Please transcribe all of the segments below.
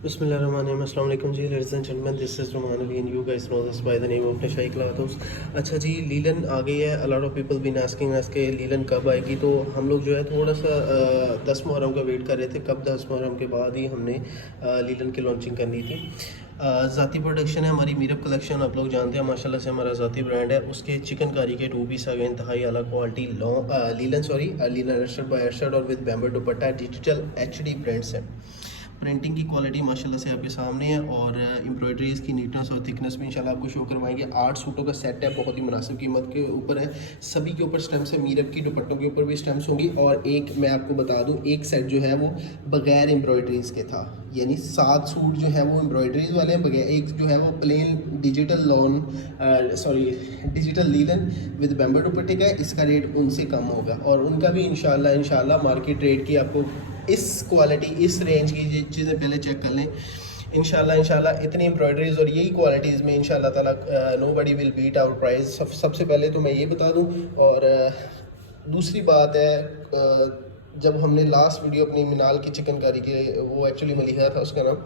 बिस्मिल्लाहिर्रहमानिर्रहीम। अस्सलाम वालेकुम जी, ladies and gentleman, this is Ruman Ali and you guys know this by the name of Nashai cloth house. अच्छा जी, लीलन आ गई है। A lot of people been asking us के लीलन कब आएगी। तो हम लोग जो है थोड़ा सा 10 मुहर्रम का वेट कर रहे थे, कब 10 मुहर्रम के बाद ही हमने लीलन की लॉन्चिंग करनी थी। ज़ाती प्रोडक्शन है हमारी, मीरब कलेक्शन आप लोग जानते हैं माशाल्लाह से हमारा ज़ाती ब्रांड है। उसके चिकनकारी के 2 पीस आ गए, इंतहाई आला quality linen Arshad by Arshad और with bamber dupatta, digital HD prints है। प्रिंटिंग की क्वालिटी माशाल्लाह से आपके सामने है और एम्ब्रॉयडरीज़ की नीटनेस और थिकनेस भी इंशाल्लाह आपको शो करवाएंगे। 8 सूटों का सेट है, बहुत ही मुनासिब कीमत के ऊपर है। सभी के ऊपर स्टैम्प्स है, मीरब की दुपट्टों के ऊपर भी स्टैम्प्स होंगी। और एक मैं आपको बता दूं, एक सेट जो है वो बगैर एम्ब्रॉयडरीज़ के था, यानी 7 सूट जो है वो एम्ब्रॉयडरीज़ वाले हैं बगैर, एक जो है वो प्लेन डिजिटल लीलन विद बैम्बर दुपट्टे का है। इसका रेट उनसे कम होगा और उनका भी इंशाल्लाह मार्केट रेट की आपको इस क्वालिटी इस रेंज की चीज़ें पहले चेक कर लें। इंशाल्लाह इतनी एम्ब्रॉयडरीज और यही क्वालिटीज़ में इंशाल्लाह ताला nobody will beat our price. सबसे पहले तो मैं ये बता दूं। और दूसरी बात है, जब हमने लास्ट वीडियो अपनी मिनाल की चिकनकारी के, वो एक्चुअली मलिहा था उसका नाम,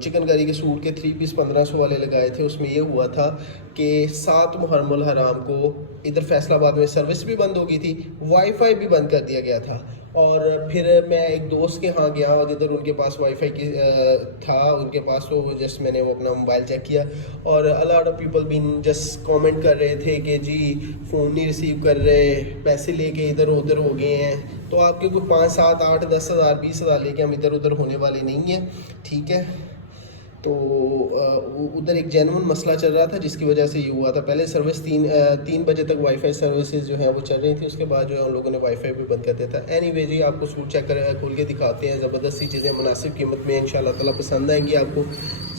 चिकनकारी के सूट के 3 पीस 1500 वाले लगाए थे। उसमें ये हुआ था कि 7 मुहर्रमुल हराम को इधर फैसलाबाद में सर्विस भी बंद हो गई थी, वाईफाई भी बंद कर दिया गया था। और फिर मैं एक दोस्त के यहाँ गया जिधर उनके पास वाईफाई की था उनके पास, तो जस्ट मैंने वो अपना मोबाइल चेक किया और a lot of people been just comment कर रहे थे कि जी फ़ोन नहीं रिसीव कर रहे, पैसे लेके इधर उधर हो गए हैं। तो आपके कोई 5 7 8 10 हज़ार 20 हज़ार लेके हम इधर उधर होने वाले नहीं हैं, ठीक है। तो उधर एक जेन्युइन मसला चल रहा था जिसकी वजह से ये हुआ था। पहले सर्विस 3 बजे तक वाईफाई सर्विसेज जो है वो चल रही थी, उसके बाद जो है उन लोगों ने वाईफाई भी बंद कर दिया था। एनीवे जी, आपको सूट चेक कर खोल के दिखाते हैं। ज़बरदस्त सी चीज़ें मुनासिब कीमत में इंशाल्लाह ताला पसंद आएंगी आपको।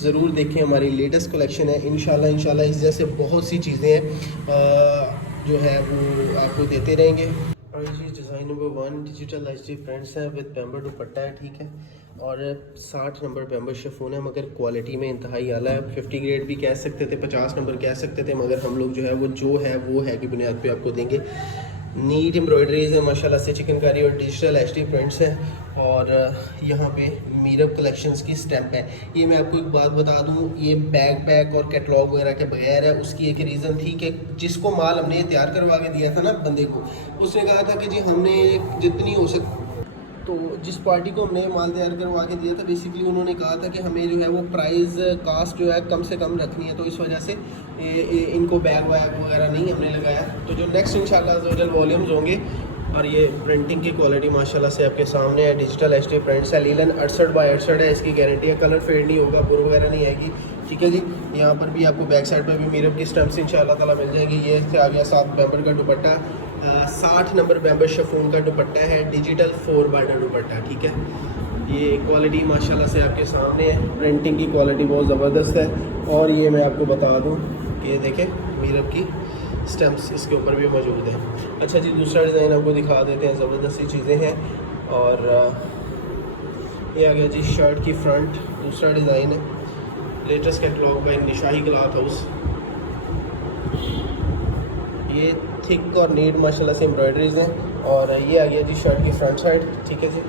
ज़रूर देखें, हमारी लेटेस्ट कलेक्शन है। इंशाल्लाह इस जैसे बहुत सी चीज़ें हैं जो है वो आपको देते रहेंगे। और जी, design number 1 digital HD prints है विद बैम्बर दुपट्टा है, ठीक है। और 60 नंबर बैम्बर शिफॉन है, मगर क्वालिटी में इंतहाई आला है। 50 ग्रेड भी कह सकते थे, 50 नंबर कह सकते थे, मगर हम लोग जो है वो है की बुनियाद पे आपको देंगे। नीट एम्ब्रॉयडरीज है माशाल्लाह से, चिकनकारी और डिजिटल HD प्रिंट्स है। और यहाँ पे मीरब कलेक्शंस की स्टैंप है। ये मैं आपको एक बात बता दूँ, ये बैग पैक और कैटलॉग वगैरह के बगैर है। उसकी एक रीज़न थी कि जिसको माल हमने तैयार करवा के दिया था ना बंदे को, उसने कहा था कि जी हमने जितनी हो सक तो जिस पार्टी को हमने माल तैयार करवा के दिया था, बेसिकली उन्होंने कहा था कि हमें जो है वो प्राइस कास्ट जो है कम से कम रखनी है। तो इस वजह से इनको बैग वैग वगैरह नहीं हमने लगाया। तो जो नेक्स्ट इंशाल्लाह वॉल्यूम्स होंगे। और ये प्रिंटिंग की क्वालिटी माशाल्लाह से आपके सामने है, डिजिटल HD प्रिंट्स है। लीलन 68 बाय 68 है, इसकी गारंटी है। कलर फेड नहीं होगा, बुर वगैरह नहीं आएगी, ठीक है जी। यहाँ पर भी आपको बैक साइड पर भी मीरब की स्टैम्प्स इंशाल्लाह ताला मिल जाएगी। ये आ गया 7 बैम्बर का दुपट्टा, 60 नंबर बैम्बर शिफॉन का दुपट्टा है, डिजिटल 4 बॉर्डर दुपट्टा, ठीक है। ये क्वालिटी माशाल्लाह से आपके सामने है, प्रिंटिंग की क्वालिटी बहुत ज़बरदस्त है। और ये मैं आपको बता दूँ कि देखें मीरब की स्टैम्प्स इसके ऊपर भी मौजूद है। अच्छा जी, दूसरा डिज़ाइन आपको दिखा देते हैं। ज़बरदस्त सी चीज़ें हैं। और ये आ गया जी शर्ट की फ्रंट, दूसरा डिज़ाइन है, latest catalogue by Nishai cloth house. ये थिक और नीट माशाल्लाह से एम्ब्रॉयडरीज हैं। और ये आ गया जी शर्ट की फ्रंट साइड, ठीक है जी।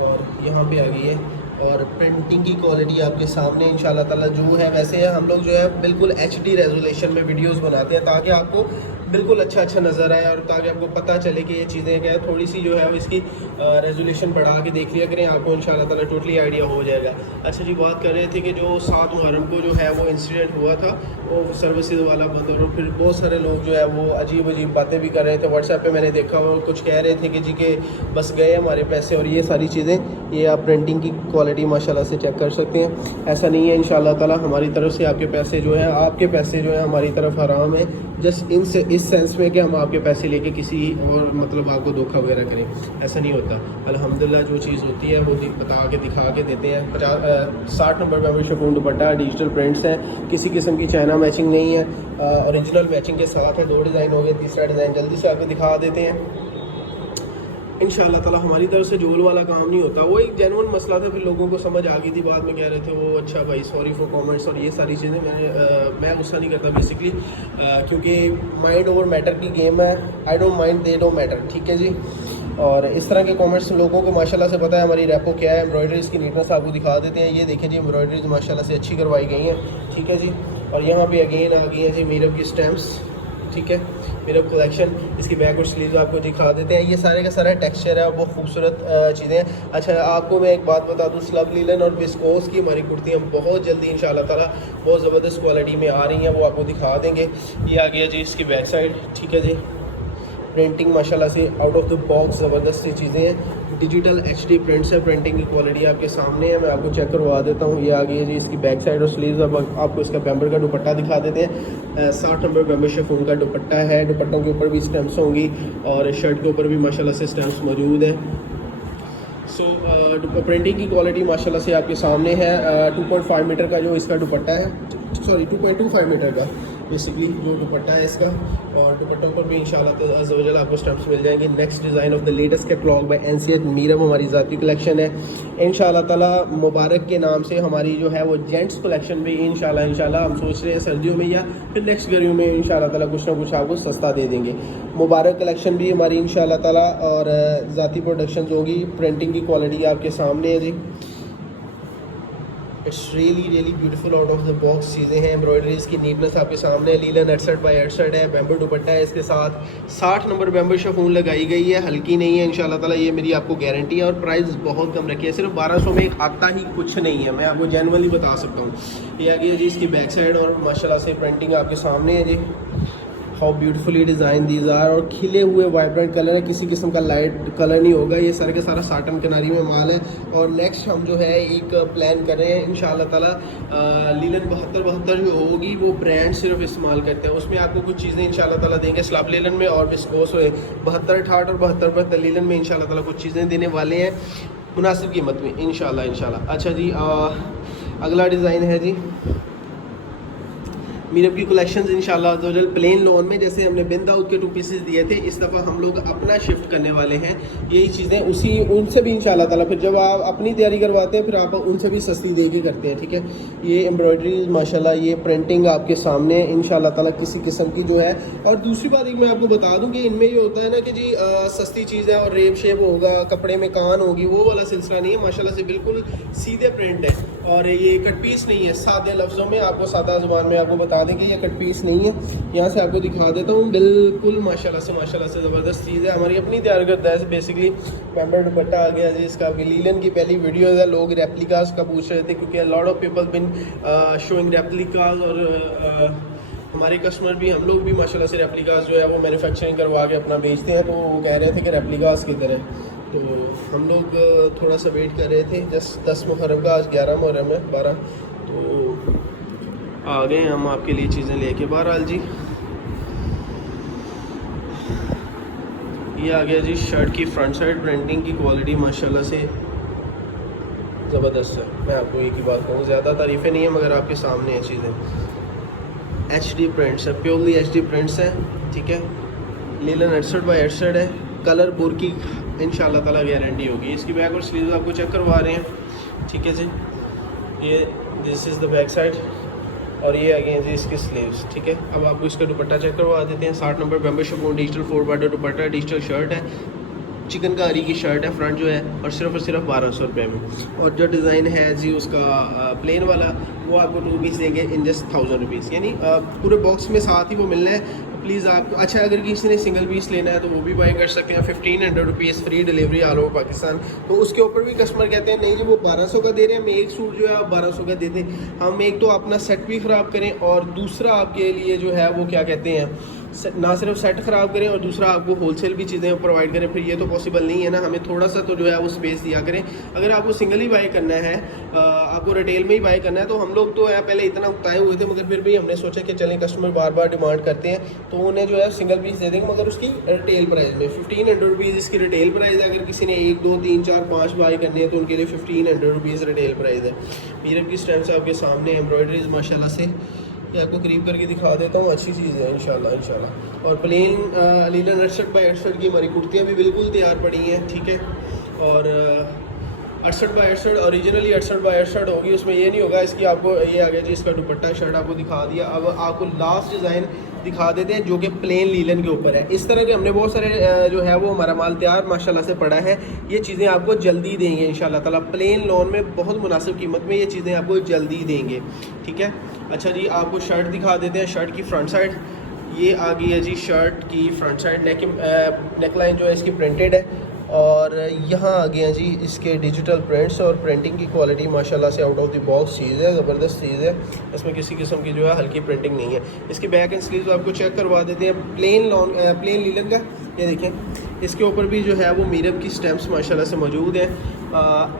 और यहाँ पे आ गई है और प्रिंटिंग की क्वालिटी आपके सामने इंशाल्लाह ताला जो है। वैसे हम लोग जो है बिल्कुल HD रेजोल्यूशन में वीडियोस बनाते हैं ताकि आपको बिल्कुल अच्छा नज़र आए और ताकि आपको पता चले कि ये चीज़ें क्या है। थोड़ी सी जो है इसकी रेजोल्यूशन बढ़ा के देख लिया करें, आपको इंशाल्लाह ताला टोटली आइडिया हो जाएगा। अच्छा जी, बात कर रहे थे कि जो 7 मुहर्रम को जो है वो इंसिडेंट हुआ था, वो सर्विसेज वाला बंद, और फिर बहुत सारे लोग जो है वो अजीब अजीब बातें भी कर रहे थे। व्हाट्सएप पे मैंने देखा वो कुछ कह रहे थे कि जी के बस गए हमारे पैसे। और ये सारी चीज़ें, ये आप प्रिंटिंग की क्वालिटी माशाल्लाह से चेक कर सकते हैं। ऐसा नहीं है, इंशाल्लाह ताला हमारी तरफ से आपके पैसे जो हैं, आपके पैसे जो हैं हमारी तरफ हराम है। जस्ट इस सेंस में कि हम आपके पैसे लेके किसी और मतलब आपको धोखा वगैरह करें, ऐसा नहीं होता। अल्हम्दुलिल्लाह जो चीज़ होती है वो बता के दिखा के देते हैं। 60 नंबर बैम्बर शिफॉन दुपट्टा, डिजिटल प्रिंट्स हैं, किसी किस्म की चाइना मैचिंग नहीं है, ओरिजिनल मैचिंग के साथ है। 2 डिज़ाइन हो गए, तीसरा डिज़ाइन जल्दी से आपको दिखा देते हैं। इंशाल्लाह ताला हमारी तरफ से जोल वाला काम नहीं होता, वो एक जेन्युइन मसला था। फिर लोगों को समझ आ गई थी, बाद में कह रहे थे वो अच्छा भाई सॉरी फॉर कमेंट्स और ये सारी चीज़ें। मैं गुस्सा नहीं करता बेसिकली, क्योंकि माइंड ओवर मैटर की गेम है। I don't mind, they don't matter, ठीक है जी। और इस तरह के कमेंट्स लोगों को माशाल्लाह से पता है हमारी रेपो क्या है। एम्ब्रॉयडरीज़ की नीटनेस आपको दिखा देते हैं। ये देखें जी, एम्ब्रॉयडरीज माशाल्लाह से अच्छी करवाई गई हैं, ठीक है जी। और यहाँ पे अगेन आ गई है जी मीरब की स्टैम्प्स, ठीक है, मीरब कलेक्शन। इसकी बैक और स्लीव आपको दिखा देते हैं। ये सारे का सारा टेक्सचर है, वो खूबसूरत चीज़ें हैं। अच्छा, आपको मैं एक बात बता दूँ, स्लब लीलन और विस्कोस की हमारी कुर्तियाँ बहुत जल्दी इंशाल्लाह ताला बहुत ज़बरदस्त क्वालिटी में आ रही हैं, वो आपको दिखा देंगे। ये आ गया जी इसकी बैक साइड, ठीक है जी। प्रिंटिंग माशाल्लाह से आउट ऑफ द बॉक्स ज़बरदस्त सी चीज़ें हैं। डिजिटल HD प्रिंट्स है, प्रिंटिंग की क्वालिटी आपके सामने है। मैं आपको चेक करवा देता हूँ। ये आ गई है जी इसकी बैक साइड और स्लीव्स। अब आपको इसका बैम्बर का दुपट्टा दिखा देते हैं। 60 नंबर बैम्बर शिफॉन का दुपट्टा है। दुपट्टों के ऊपर भी स्टैम्प्स होंगी और शर्ट के ऊपर भी माशाल्लाह से स्टैम्प्स मौजूद हैं। प्रिंटिंग की क्वालिटी माशाल्लाह से आपके सामने है। 2.5 मीटर का जो इसका दुपट्टा है, सॉरी 2.25 मीटर का बेसिकली जो दुपट्टा है इसका। और दुपट्टों पर भी इंशाल्लाह अज़्ज़ व जल आपको स्टैम्प्स मिल जाएंगे। Next design of the latest catalogue by NCH मीरब हमारी ज़ाती कलेक्शन है। इंशाल्लाह ताला मुबारक के नाम से हमारी जो है वो जेंट्स कलेक्शन भी इंशाल्लाह हम सोच रहे हैं सर्दियों में या फिर नेक्स्ट गर्मियों में इंशाल्लाह ताला कुछ ना कुछ आपको सस्ता दे देंगे। मुबारक कलेक्शन भी हमारी इंशाल्लाह ताला और ज़ाती प्रोडक्शन होगी। प्रिंटिंग की क्वालिटी आपके सामने है जी। It's really beautiful out of the box चीज़ें हैं। एम्ब्रॉयडरीज़ की नीटनेस आपके सामने है। लीलन 68 बाई 68 है। बैम्बर दुपट्टा है इसके साथ। 60 नंबर बैम्बर शिफॉन लगाई गई है, हल्की नहीं है इंशाल्लाह ताला, ये मेरी आपको गारंटी है। और प्राइस बहुत कम रखी है, सिर्फ 1200 में आता ही कुछ नहीं है, मैं आपको जेन्युइनली बता सकता हूँ। ये आ गई है जी इसकी बैक साइड और माशाल्लाह से प्रिंटिंग आपके सामने है जी। How beautifully design these are. और खिले हुए वाइब्रेंट कलर है, किसी किस्म का लाइट कलर नहीं होगा। ये सारे का सारा साटन किनारी में माल है। और नेक्स्ट हम जो है एक प्लान कर रहे हैं इंशाल्लाह ताला, लीलन 72 जो होगी वो ब्रांड सिर्फ इस्तेमाल करते हैं, उसमें आपको कुछ चीज़ें इंशाल्लाह ताला देंगे। स्लब लीलन में और विस्कोस 72 68 और 72 लीलन में इंशाल्लाह ताला कुछ चीज़ें देने वाले हैं मुनासिब कीमत में इंशाल्लाह। अच्छा जी, अगला डिज़ाइन है जी मीरब की कलेक्शंस इंशाल्लाह अज़्ज़ प्लेन लॉन में, जैसे हमने बिन दाऊद के 2 पीसेस दिए थे, इस दफ़ा हम लोग अपना शिफ्ट करने वाले हैं। यही चीज़ें उनसे भी इंशाल्लाह ताला, फिर जब आप अपनी तैयारी करवाते हैं फिर आप उनसे भी सस्ती दे के करते हैं, ठीक है। ये एम्ब्रॉयडरी माशाल्लाह, ये प्रिंटिंग आपके सामने इंशाल्लाह ताला किसी किस्म की जो है। और दूसरी बात एक मैं आपको बता दूँ कि इनमें ये होता है ना कि जी सस्ती चीज़ है और रेप शेप होगा, कपड़े में कान होगी, वो वाला सिलसिला नहीं है। माशाल्लाह से बिल्कुल सीधे प्रिंट है और ये कट पीस नहीं है। सादे लफ्ज़ों में आपको, सादा ज़ुबान में आपको बता देंगे ये कट पीस नहीं है। यहाँ से आपको दिखा देता हूँ, बिल्कुल माशाल्लाह से ज़बरदस्त चीज़ है। हमारी अपनी तैयार करता है बेसिकली। बैम्बर दुपट्टा आ गया जी इसका। लीलन की पहली वीडियोज़ है, लोग रेप्लिकास का पूछ रहे थे क्योंकि lot of people been showing replicas. और हमारे कस्टमर भी, हम लोग भी माशाल्लाह से रेप्लिकास जो है वो मैन्युफैक्चरिंग करवा के अपना बेचते हैं, तो वो कह रहे थे कि रेप्लिकास की तरह। तो हम लोग थोड़ा सा वेट कर रहे थे। 10 मुहर्रम का, आज 11 मुहर्रम है, 12, तो आ गए हम आपके लिए चीज़ें लेके। बहरहाल जी ये आ गया जी शर्ट की फ्रंट साइड। प्रिंटिंग की क्वालिटी माशाल्लाह से ज़बरदस्त है। मैं आपको एक ही बात कहूँ, ज़्यादा तारीफ़ें नहीं है मगर आपके सामने है चीज़ें। HD प्रिंट्स है, प्योरली HD प्रिंट्स है, ठीक है। लीलन 68 बाई 68 है। कलर बुर की इंशाल्लाह ताला गारंटी होगी। इसकी बैक और स्लीव्स आपको चेक करवा रहे हैं, ठीक है जी। ये this is the back side और ये अगेन जी इसकी स्लीव्स, ठीक है। अब आपको इसका दुपट्टा चेक करवा देते हैं। 60 number bamber chiffon digital 4 border dupatta, digital shirt है, चिकनकारी की शर्ट है फ्रंट जो है, और सिर्फ 1200 रुपये में। और जो डिज़ाइन है जी उसका प्लेन वाला, वो आपको 2 पीस देंगे इन जस्ट 1000 रुपीज़, यानी पूरे बॉक्स में साथ ही वो मिलना है। प्लीज़ आपको, अच्छा अगर किसी ने सिंगल पीस लेना है तो वो भी बाई कर सकते हैं। 1500 rupees free delivery all over Pakistan. तो उसके ऊपर भी कस्टमर कहते हैं नहीं जी वो 1200 का दे रहे हैं, हम एक सूट जो है आप 1200 का दे दें। हम एक तो अपना सेट भी ख़राब करें और दूसरा आपके लिए जो है वो क्या कहते हैं, ना सिर्फ सेट ख़राब करें और दूसरा आपको होलसेल भी चीज़ें प्रोवाइड करें, फिर ये तो पॉसिबल नहीं है ना। हमें थोड़ा सा तो जो है वो स्पेस दिया करें। अगर आपको सिंगल ही बाई करना है, आपको रिटेल में ही बाई करना है, तो हम लोग तो है पहले इतना उताए हुए थे, मगर फिर भी हमने सोचा कि चलें कस्टमर बार बार डिमांड करते हैं तो उन्हें जो है सिंगल पीस दे देंगे, मगर उसकी रिटेल प्राइस में 1500 रुपीज़ इसकी रिटेल प्राइस है। अगर किसी ने 1 2 3 4 5 बाई करनी है तो उनके लिए 1500 रुपीज़ रिटेल प्राइस है। मीरब की स्टैम्प्स आपके सामने, एम्ब्रॉयडरीज माशाल्लाह से, ये आपको करीब करके दिखा देता हूँ, अच्छी चीज़ है इंशाल्लाह। और प्लेन लीलन 68 बाई 68 की हमारी कुर्तियाँ भी बिल्कुल तैयार पड़ी हैं, ठीक है। और 68 बाई 68 ओरिजिनली 68 बाई 68 होगी, उसमें ये नहीं होगा। इसकी आपको ये आ गया जी इसका दुपट्टा, शर्ट आपको दिखा दिया। अब आपको लास्ट डिज़ाइन दिखा देते हैं जो कि प्लेन लीलन के ऊपर है। इस तरह के हमने बहुत सारे जो है वो हमारा माल तैयार माशाल्लाह से पड़ा है। ये चीज़ें आपको जल्दी देंगे इंशाल्लाह ताला, प्लेन लॉन में बहुत मुनासिब कीमत में ये चीज़ें आपको जल्दी देंगे, ठीक है। अच्छा जी, आपको शर्ट दिखा देते हैं। शर्ट की फ्रंट साइड ये आ गई है जी, शर्ट की फ्रंट साइड नेकलाइन जो है इसकी प्रिंटेड है, और यहाँ आ गए हैं जी इसके डिजिटल प्रिंट्स, और प्रिंटिंग की क्वालिटी माशाल्लाह से आउट ऑफ द बॉक्स चीज़ है, ज़बरदस्त चीज़ है। इसमें किसी किस्म की जो है हल्की प्रिंटिंग नहीं है। इसके बैक एंड स्लीव्स आपको चेक करवा देते हैं। प्लेन लीलन का ये देखें, इसके ऊपर भी जो है वो मीरब की स्टैम्प्स माशाल्लाह से मौजूद हैं।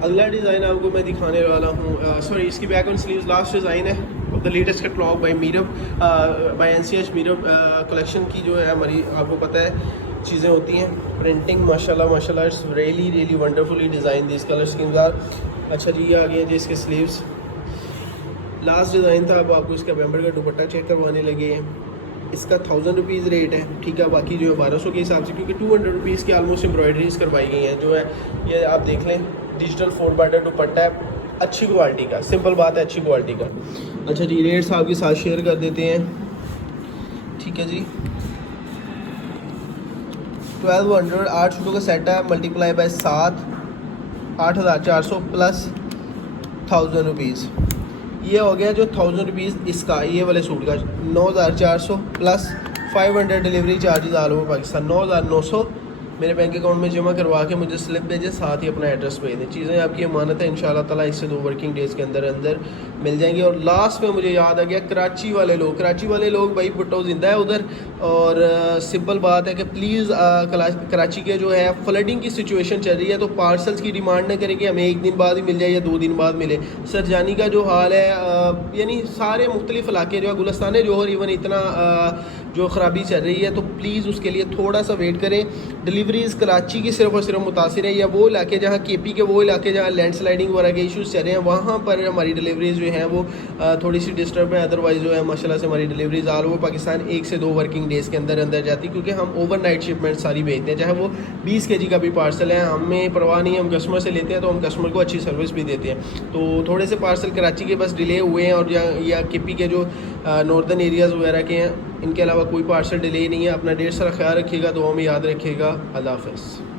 अगला डिज़ाइन आपको मैं दिखाने वाला हूँ, सॉरी इसकी back and sleeves last design है the latest catalogue by Meerab, by NCH Meerab collection की जो है हमारी, आपको पता है चीज़ें होती हैं। प्रिंटिंग माशाल्लाह it's really wonderfully design, this colour schemes are. अच्छा जी, ये आ गए जी इसके स्लीव्स। लास्ट डिज़ाइन था, अब आपको इसका मेंबर का दुपट्टा चेक करवाने लगे हैं। इसका 1000 रुपीज़ रेट है, ठीक है। बाकी जो है 1200 के हिसाब से, क्योंकि 200 रुपीज़ की आलमोस्ट एम्ब्रॉयडरीज करवाई गई हैं। जो है ये आप देख लें, डिजिटल 4 बॉर्डर दुपट्टा है, अच्छी क्वालिटी का, सिंपल बात है अच्छी क्वालिटी का। अच्छा जी, रेट्स आपके साथ शेयर कर देते हैं, ठीक है जी। 1200 8 सूटों का सेट है, मल्टीप्लाई बाय 7, 8400 प्लस 1000 रुपीज़। ये हो गया जो 1000 रुपीज़ इसका, ये वाले सूट का 9400 plus 500 delivery charges all over Pakistan, 9900 मेरे बैंक अकाउंट में जमा करवा के मुझे स्लिप भेजें, साथ ही अपना एड्रेस भेज दें। चीज़ें आपकी अमानत है, इंशाल्लाह ताला इससे 2 वर्किंग डेज़ के अंदर अंदर मिल जाएंगी। और लास्ट में मुझे याद आ गया, कराची वाले लोग भाई भुट्टो जिंदा है उधर, और सिंपल बात है कि प्लीज़ कराची के जो है फ्लडिंग की सिचुएशन चल रही है, तो पार्सल्स की डिमांड न करें कि हमें 1 दिन बाद ही मिल जाए या 2 दिन बाद मिले। सरजानी का जो हाल है, यानी सारे मुख्तलिफ इलाके जो है, गुलस्तान जोहर इवन इतना जो ख़राबी चल रही है, तो प्लीज़ उसके लिए थोड़ा सा वेट करें। डिलीवरीज़ कराची की सिर्फ और सिर्फ मुतासिर है, या वो इलाके जहाँ KP के वो इलाके जहाँ लैंडस्लाइडिंग वगैरह के इशूज़ चल रहे हैं, वहाँ पर हमारी डिलीवरीज जो हैं वो थोड़ी सी डिस्टर्ब है। अदरवाइज़ जो है माशाल्लाह से हमारी डिलीवरीज ऑल ओवर पाकिस्तान 1 से 2 वर्किंग डेज़ के अंदर अंदर जाती, क्योंकि हम ओवरनाइट शिपमेंट सारी भेजते हैं, चाहे वो 20 kg का भी पार्सल है, हमें परवाह नहीं है। हम कस्टमर से लेते हैं तो हम कस्टमर को अच्छी सर्विस भी देते हैं। तो थोड़े से पार्सल कराची के बस डिले हुए हैं, और या KP के जो नॉर्दर्न एरियाज़ वगैरह के हैं, इनके अलावा कोई पार्सल डिले नहीं है। अपना ढेर सारा ख्याल रखिएगा, दुआ में याद रखिएगा। अल्लाह हाफ़िज़।